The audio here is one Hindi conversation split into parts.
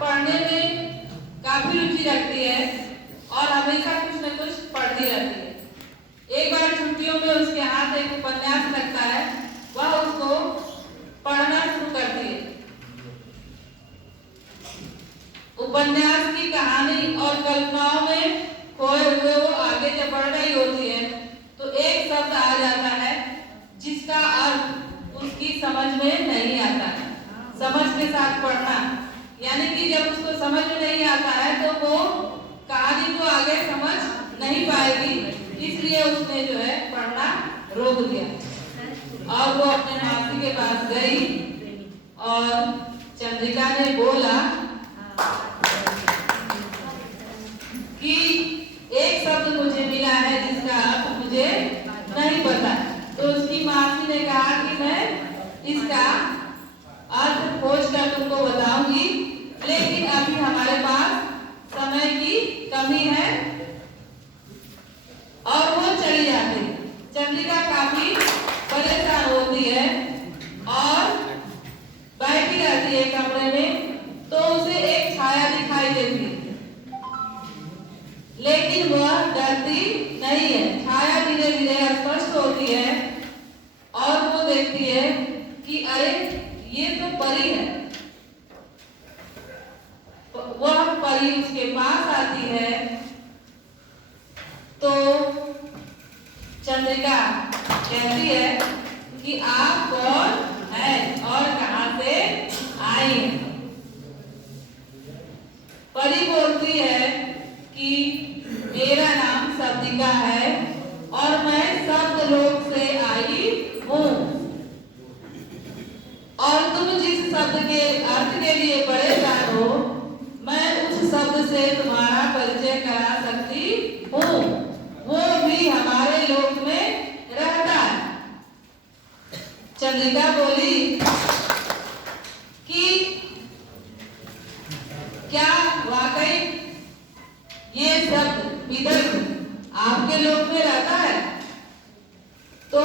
पढ़ने में काफी रुचि रखती है और हमेशा कुछ न कुछ पढ़ती रहती है। एक बार छुट्टियों में उसके हाथ एक उपन्यास लगता है, वह उसको पढ़ना शुरू करती है। उपन्यास की कहानी और कल्पनाओं में खोए हुए वो आगे जब बढ़ रही होती है तो एक शब्द आ जाता है जिसका अर्थ उसकी समझ में नहीं आता है। समझ के साथ पढ़ना, यानी कि जब उसको समझ में नहीं आता है तो वो कहानी को आगे समझ नहीं पाएगी, इसलिए उसने जो है पढ़ना रोक दिया और वो अपने मासी के पास गई और चंद्रिका ने बोला कि एक शब्द मुझे मिला है जिसका अर्थ मुझे नहीं पता। तो उसकी मासी ने कहा कि मैं इसका अर्थ खोज कर तुमको बताऊंगी, लेकिन अभी हमारे पास समय की कमी है, और वो चली जाती। चंद्रिका काफी परेशान होती है और बैठी रहती है कमरे में, तो उसे एक छाया दिखाई देती है, लेकिन वह डरती नहीं है। छाया धीरे धीरे स्पष्ट होती है और वो देखती है कि अरे ये तो परी है। वह परी उसके पास आती है तो चंद्रिका कहती है कि आप कौन हैं और कहां से आई हैं? परी बोलती है कि मेरा नाम शब्दिका है और मैं शब्द लोक से आई हूँ, और तुम जिस शब्द के अर्थ के लिए परेशान हो, मैं उस शब्द से तुम्हारा परिचय करा सकती हूँ। वो भी हमारे लोक में रहता है। चंद्रिका बोली कि क्या वाकई ये शब्द इधर आपके लोक में रहता है? तो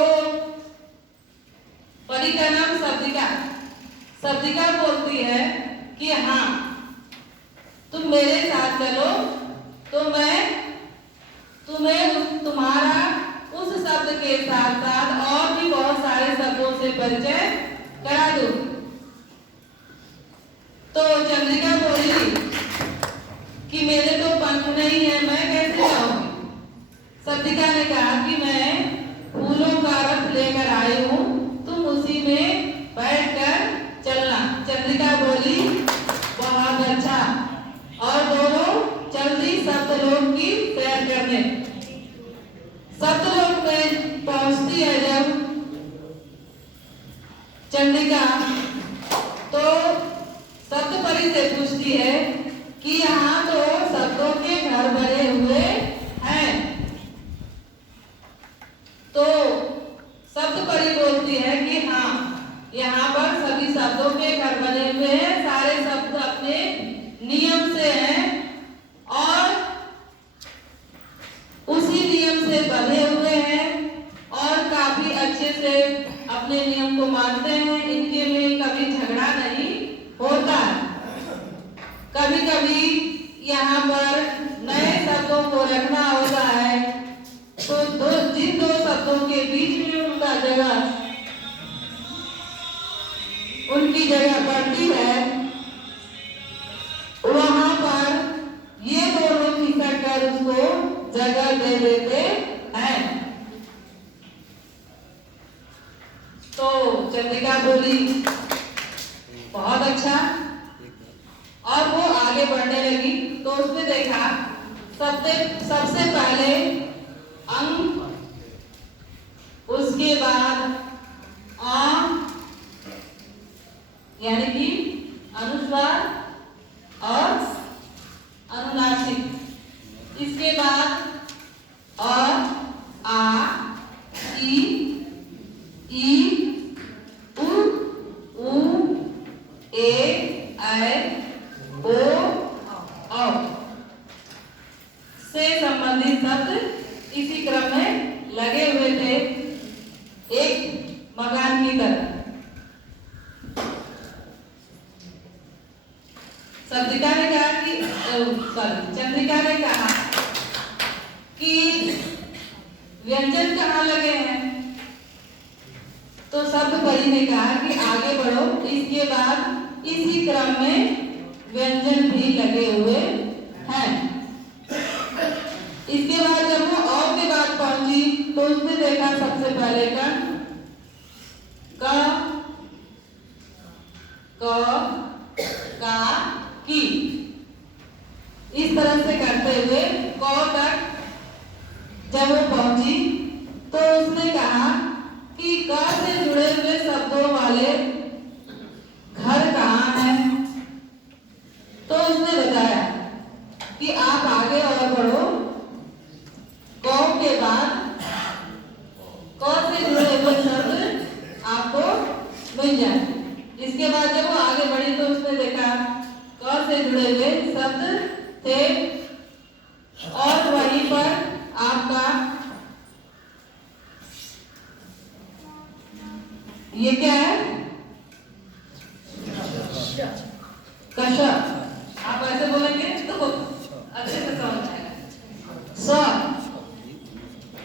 परी का नाम शब्दिका। शब्दिका बोलती है कि हाँ, तुम मेरे साथ चलो तो मैं तुम्हें तुम्हारा उस शब्द के साथ साथ और भी बहुत सारे शब्दों से परिचय करा दूं। तो चंद्रिका बोली कि मेरे तो पंख नहीं है, मैं कैसे जाऊंगी? शब्दिका ने कहा कि मैं फूलों का रथ लेकर आई हूँ, तुम उसी में बैठकर चलना। चंद्रिका बोली बहुत अच्छा, और दोनों चलती सप्तलोक की सैर करने। सप्तलोक में पहुंचती है जब चंद्रिका तो सप्तपरी से पूछती है कि यहाँ तो शब्दों के घर बने हुए हैं। तो सप्तपरी बोलती है कि हाँ, यहाँ पर सभी शब्दों के घर बने हुए हैं, सारे शब्द अपने नियम से हैं और उसी नियम से बंधे हुए हैं और काफी अच्छे से अपने नियम को मानते हैं। इनके में कभी झगड़ा नहीं होता। कभी कभी यहाँ पर नए शब्दों को रखना होता है तो जिन दो शब्दों के बीच में उनकी जगह पड़ती है, वहां पर ये दोनों खिसक कर उसको जगह दे देते हैं। तो चंद्रिका बोली बहुत अच्छा, और वो आगे बढ़ने लगी तो उसने देखा सबसे पहले अंग, उसके बाद यानी कि अनुस्वार और अनुनासिक, इसके बाद आ, ई, उ, ए, ऐ, ओ, औ से संबंधित शब्द इसी क्रम में लगे हुए थे, एक मकान की तरह। चंद्रिका ने कहा कि व्यंजन कहाँ लगे हैं, तो शब्द परी ने कहा कि आगे बढ़ो, इसके बाद इसी क्रम में व्यंजन भी लगे हुए हैं। इसके बाद जब वो औ के बाद पहुंची तो उसने देखा सबसे पहले का की, इस तरह से करते हुए क तक जब वो पहुंची तो उसने कहा कि क से जुड़े हुए शब्दों वाले घर कहाँ हैं। तो उसने बताया कि आप आगे और बढ़ो, क के बाद क से जुड़े हुए शब्द आपको मिल जाए। इसके बाद जब वो आगे बढ़ी तो उसने देखा क से जुड़े हुए शब्द थे और वहीं पर आपका ये क्या है, कशप। आप ऐसे बोलेंगे तो अच्छे से समझ आएगा।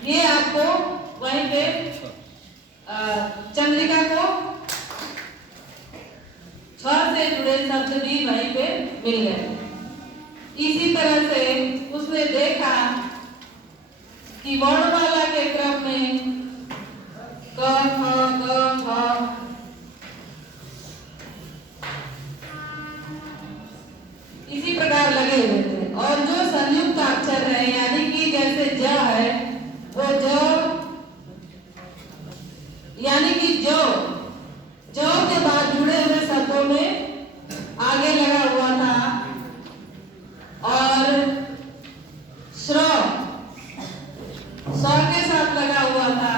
ये आपको वहीं पे चंद्रिका को छ से जुड़े शब्द भी वहीं पे मिल गए। इसी तरह से उसने देखा कि वर्णमाला के क्रम में क ख इसी प्रकार लगे हुए थे, और जो संयुक्त अक्षर है यानी कि जैसे ज है वो ज यानी कि जो के बाद जुड़े हुए शब्दों में आगे लगा हुआ था, और श्र के साथ लगा हुआ था,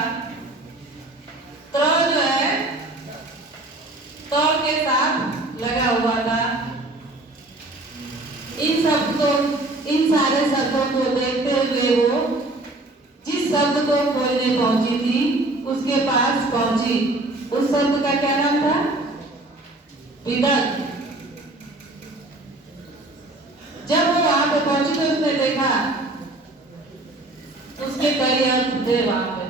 त्र जो है त के साथ लगा हुआ था। इन सारे शब्दों को देखते हुए वो जिस शब्द को खोजने पहुंची थी उसके पास पहुंची। उस शब्द का क्या नाम था, विदग्ध। जब वो वहां पे पहुंची तो उसने देखा उसके कई अर्थ थे वहां पे,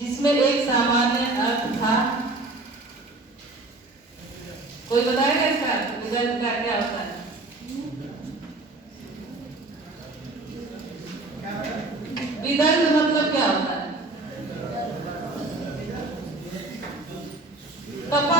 जिसमें एक सामान्य अर्थ था। कोई बताएगा इसका विदग्ध का क्या होता है? विदग्ध मतलब क्या होता है? तपा